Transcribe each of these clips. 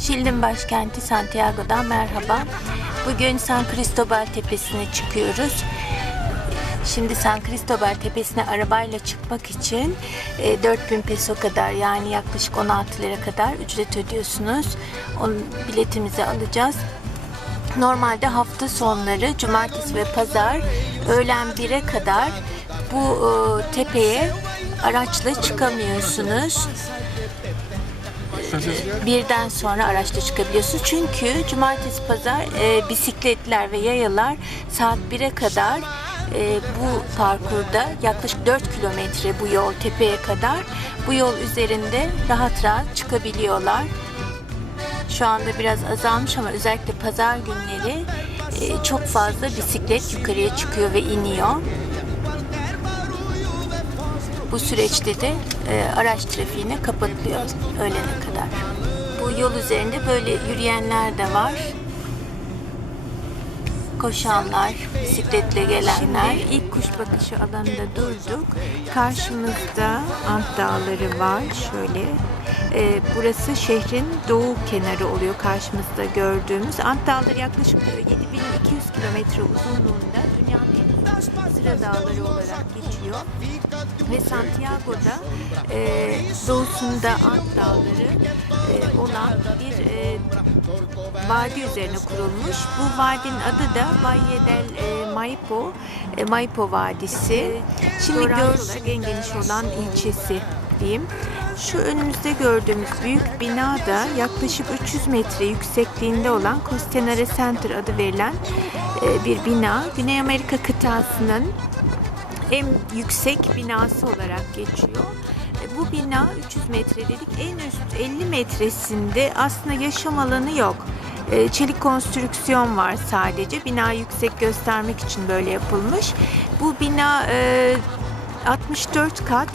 Şili'nin başkenti Santiago'dan merhaba. Bugün San Cristobal Tepesi'ne çıkıyoruz. Şimdi San Cristobal Tepesi'ne arabayla çıkmak için e, 4000 peso kadar yani yaklaşık 16 lira kadar ücret ödüyorsunuz. Onun biletimizi alacağız. Normalde hafta sonları cumartesi ve pazar öğlen 1'e kadar bu e, tepeye araçla çıkamıyorsunuz birden sonra araçta çıkabiliyorsunuz. Çünkü cumartesi pazar e, bisikletler ve yayalar saat 1'e kadar e, bu parkurda yaklaşık 4 kilometre bu yol tepeye kadar bu yol üzerinde rahat rahat çıkabiliyorlar. Şu anda biraz azalmış ama özellikle pazar günleri e, çok fazla bisiklet yukarıya çıkıyor ve iniyor. Bu süreçte de e, araç trafiğine kapatılıyor öğlene kadar. Bu yol üzerinde böyle yürüyenler de var. Koşanlar, bisikletle gelenler. Şimdi ilk kuş bakışı alanında durduk. Karşımızda Ant Dağları var. Şöyle e, burası şehrin doğu kenarı oluyor karşımızda gördüğümüz. Ant Dağları yaklaşık 7200 kilometre uzunluğunda sıra dağları olarak geçiyor. Ve Santiago'da e, doğusunda Ant Dağları e, olan bir e, vadi üzerine kurulmuş. Bu vadinin adı da Valle del e, Maipo, e, Maipo Vadisi. Şimdi gördüğünüz en geniş olan ilçesi diyeyim. Şu önümüzde gördüğümüz büyük bina da yaklaşık 300 metre yüksekliğinde olan Costanera Center adı verilen e, bir bina. Güney Amerika kıtasının en yüksek binası olarak geçiyor. E, Bu bina 300 metre dedik. En üst 50 metresinde aslında yaşam alanı yok. E, Çelik konstrüksiyon var sadece. Bina yüksek göstermek için böyle yapılmış. Bu bina 64 kat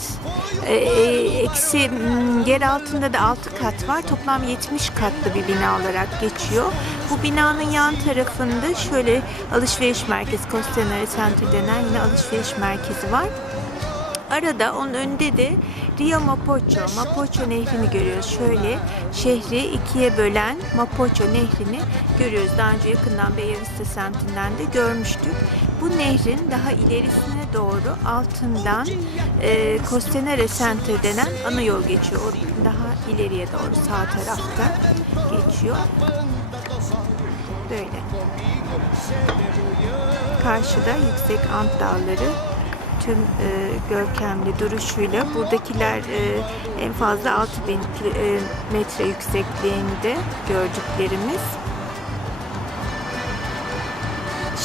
e, eksi mm, yer altında da 6 kat var. Toplam 70 katlı bir bina olarak geçiyor. Bu binanın yan tarafında şöyle alışveriş merkezi Costanera Center denen yine alışveriş merkezi var. Arada onun önünde de Rio Mapocho, Mapocho nehrini görüyoruz. Şöyle şehri ikiye bölen Mapocho nehrini görüyoruz. Daha önce yakından Bellavista semtinden de görmüştük. Bu nehrin daha ilerisine doğru altından e, Costanera Center denen ana yol geçiyor. O daha ileriye doğru sağ tarafta geçiyor. Böyle. Karşıda yüksek Ant Dağları tüm e, görkemli duruşuyla buradakiler e, en fazla 6000 ki- e, metre yüksekliğinde gördüklerimiz.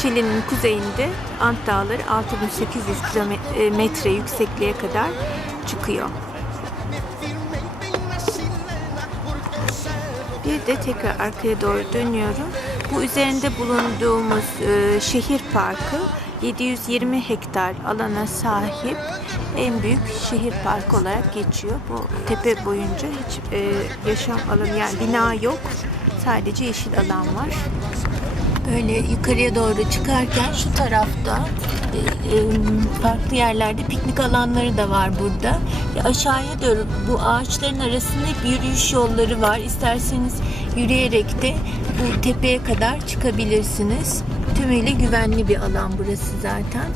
Şili'nin kuzeyinde Ant Dağları 6800 kilome- e, metre yüksekliğe kadar çıkıyor. Bir de tekrar arkaya doğru dönüyorum. Bu üzerinde bulunduğumuz e, şehir parkı 720 hektar alana sahip en büyük şehir parkı olarak geçiyor. Bu tepe boyunca hiç e, yaşam alanı yani bina yok. Sadece yeşil alan var. Böyle yukarıya doğru çıkarken şu tarafta e, e, farklı yerlerde piknik alanları da var burada. Ve aşağıya doğru bu ağaçların arasında hep yürüyüş yolları var. İsterseniz yürüyerek de bu tepeye kadar çıkabilirsiniz. Tümüyle güvenli bir alan burası zaten.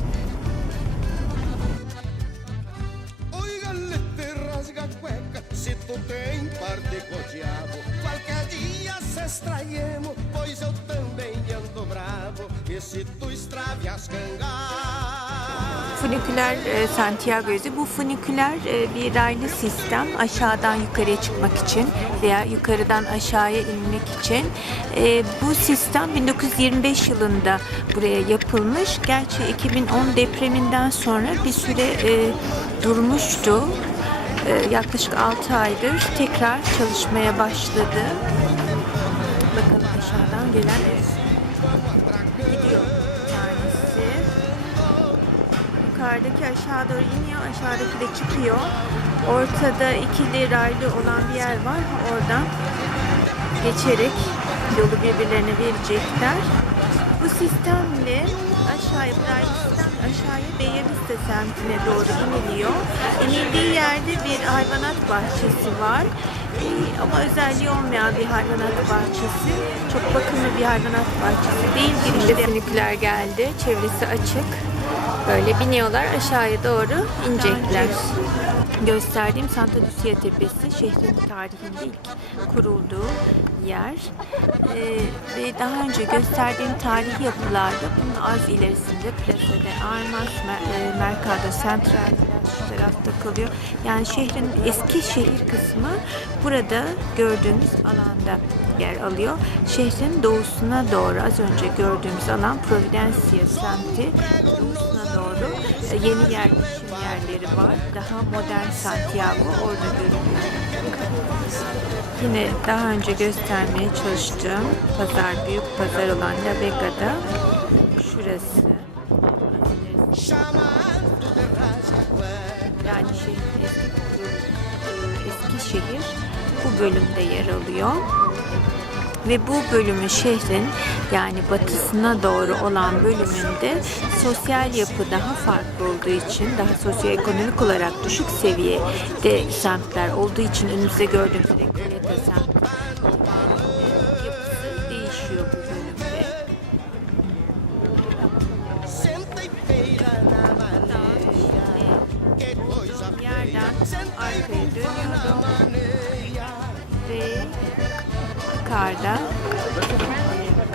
Funiküler e, Santiago. Bu funiküler e, bir raylı sistem. Aşağıdan yukarıya çıkmak için veya yukarıdan aşağıya inmek için. E, bu sistem 1925 yılında buraya yapılmış. Gerçi 2010 depreminden sonra bir süre e, durmuştu. Yaklaşık 6 aydır tekrar çalışmaya başladı. Bakalım aşağıdan gelen Yukarıdaki aşağı doğru iniyor, aşağıdaki de çıkıyor. Ortada ikili raylı olan bir yer var. Oradan geçerek yolu birbirlerine verecekler. Bu sistemle raylı sistem aşağıya Bellavista semtine doğru iniliyor. İnildiği yerde bir hayvanat bahçesi var. Ee, ama özelliği olmayan bir hayvanat bahçesi. Çok bakımlı bir hayvanat bahçesi değil. Girişte füniküler geldi. Çevresi açık. Böyle biniyorlar aşağıya doğru inecekler. Gösterdiğim Santa Lucia Tepesi şehrin tarihinde ilk kurulduğu yer. Ee, ve daha önce gösterdiğim tarihi yapılarda bunun az ilerisinde Plaza de Armas, e, Mercado Central şu tarafta kalıyor. Yani şehrin eski şehir kısmı burada gördüğünüz alanda yer alıyor. Şehrin doğusuna doğru az önce gördüğümüz alan Providencia semti doğusuna doğru yeni yerleşim yerleri var. Daha modern Santiago orada görünüyor. Yine daha önce göstermeye çalıştığım pazar, büyük pazar olan La Vega'da şurası. Yani şehrin eski, eski şehir bu bölümde yer alıyor. Ve bu bölümü şehrin yani batısına doğru olan bölümünde sosyal yapı daha farklı olduğu için daha sosyoekonomik olarak düşük seviyede semtler olduğu için önümüzde gördüğümüz Recoleta semti değişiyor bu bölümde. Senta e Yerden arkaya dönüyorum yukarıda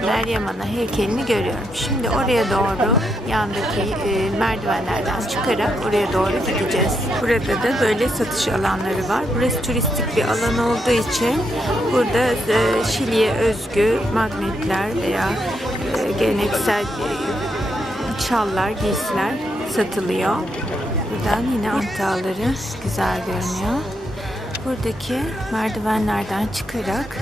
Meryem Ana heykelini görüyorum. Şimdi oraya doğru yandaki e, merdivenlerden çıkarak oraya doğru gideceğiz. Burada da böyle satış alanları var. Burası turistik bir alan olduğu için burada e, Şili'ye özgü magnetler veya e, geleneksel e, şallar, giysiler satılıyor. Buradan yine anahtarları güzel görünüyor. Buradaki merdivenlerden çıkarak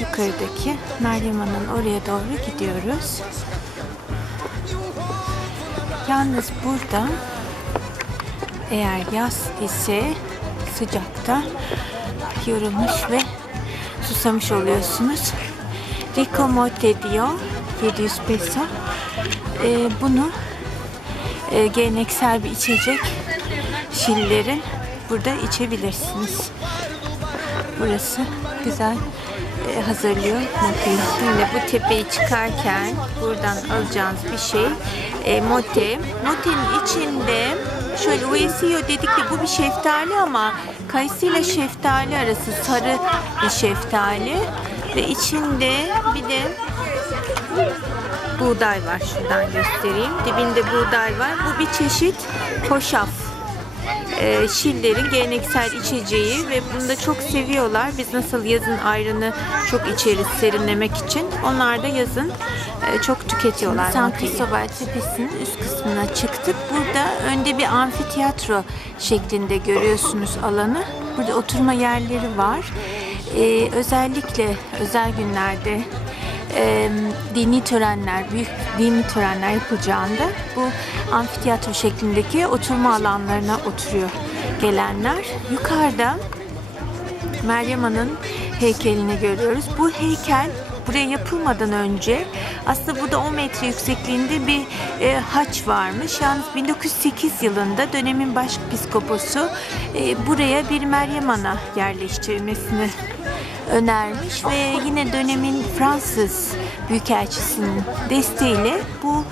yukarıdaki Meryem Ana'nın oraya doğru gidiyoruz. Yalnız burada eğer yaz ise sıcakta yorulmuş ve susamış oluyorsunuz. Rico diyor 700 peso. Ee, bunu e, geleneksel bir içecek Şililerin burada içebilirsiniz. Burası güzel hazırlıyor moteyi. Şimdi bu tepeyi çıkarken buradan alacağınız bir şey e, mote. Motenin içinde şöyle uesiyo dedik de bu bir şeftali ama kayısı ile şeftali arası sarı bir şeftali ve içinde bir de buğday var. Şuradan göstereyim. Dibinde buğday var. Bu bir çeşit hoşaf. Ee, Şillerin geleneksel içeceği ve bunu da çok seviyorlar. Biz nasıl yazın ayranı çok içeriz serinlemek için. Onlar da yazın e, çok tüketiyorlar. San Cristobal Tepesi'nin üst kısmına çıktık. Burada önde bir amfiteyatro şeklinde görüyorsunuz alanı. Burada oturma yerleri var. Ee, özellikle özel günlerde e, dini törenler, büyük dini törenler yapılacağında bu amfiteyatro şeklindeki oturma alanlarına oturuyor gelenler. Yukarıda Meryem Ana'nın heykelini görüyoruz. Bu heykel buraya yapılmadan önce aslında burada 10 metre yüksekliğinde bir e, haç varmış. Yalnız 1908 yılında dönemin başpiskoposu e, buraya bir Meryem Ana yerleştirmesini önermiş ve yine dönemin Fransız Büyükelçisi'nin desteğiyle bu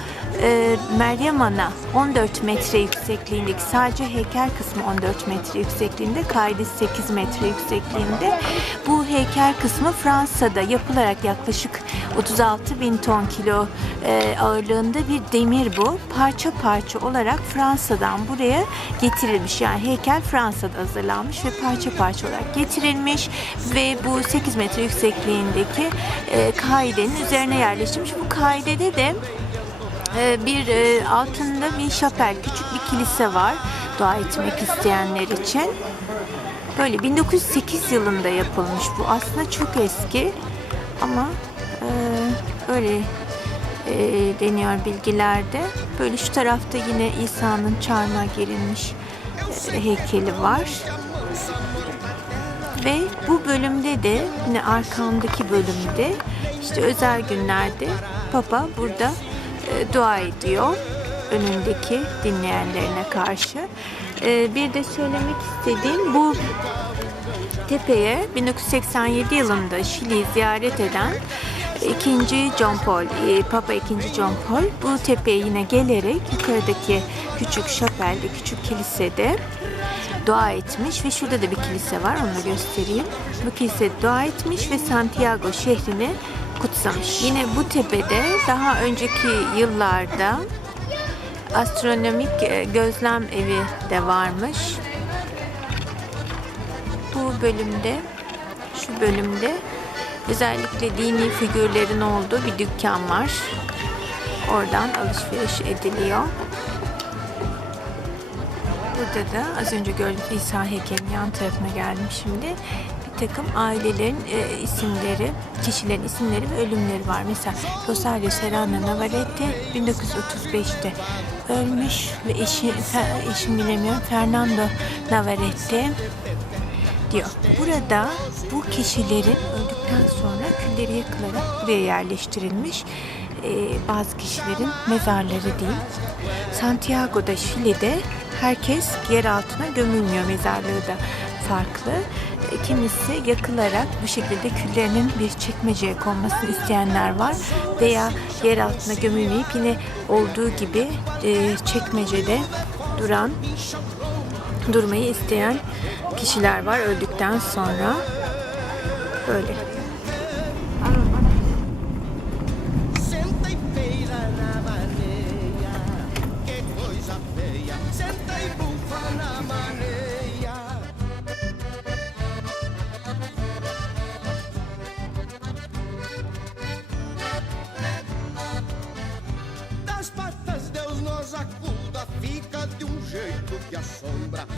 e, Meryem Ana 14 metre yüksekliğindeki sadece heykel kısmı 14 metre yüksekliğinde kaydı 8 metre yüksekliğinde. Bu heykel kısmı Fransa'da yapılarak yaklaşık 36 bin ton kilo e, ağırlığında bir demir bu. Parça parça olarak Fransa'dan buraya getirilmiş. Yani heykel Fransa'da hazırlanmış ve parça parça olarak getirilmiş ve bu 8 metre yüksekliğindeki e, kaidenin üzerine yerleştirilmiş bu kaidede de bir e, altında bir şapel, küçük bir kilise var dua etmek isteyenler için. Böyle 1908 yılında yapılmış bu. Aslında çok eski ama e, öyle e, deniyor bilgilerde. Böyle şu tarafta yine İsa'nın çarmıha gerilmiş heykeli var. Ve bu bölümde de yine arkamdaki bölümde işte özel günlerde Papa burada dua ediyor önündeki dinleyenlerine karşı. E, bir de söylemek istediğim bu tepeye 1987 yılında Şili'yi ziyaret eden ikinci John Paul, e, Papa II. John Paul bu tepeye yine gelerek yukarıdaki küçük şapelde, küçük kilisede dua etmiş ve şurada da bir kilise var onu da göstereyim. Bu kilise dua etmiş ve Santiago şehrini kutsamış. Yine bu tepede daha önceki yıllarda astronomik e, gözlem evi de varmış. Bu bölümde, şu bölümde özellikle dini figürlerin olduğu bir dükkan var. Oradan alışveriş ediliyor. Burada da az önce gördüğünüz İsa heykelinin yan tarafına geldim şimdi. Takım ailelerin e, isimleri, kişilerin isimleri ve ölümleri var. Mesela Rosario Serrano Navarrete 1935'te ölmüş ve eşi, eşim bilemiyorum Fernando Navarrete diyor. Burada bu kişilerin öldükten sonra külleri yakılarak buraya yerleştirilmiş e, bazı kişilerin mezarları değil. Santiago'da, Şili'de herkes yer altına gömülmüyor. Mezarlığı da farklı. Kimisi yakılarak bu şekilde küllerinin bir çekmeceye konmasını isteyenler var. Veya yer altına gömülmeyip yine olduğu gibi e, çekmecede duran durmayı isteyen kişiler var öldükten sonra. Böyle.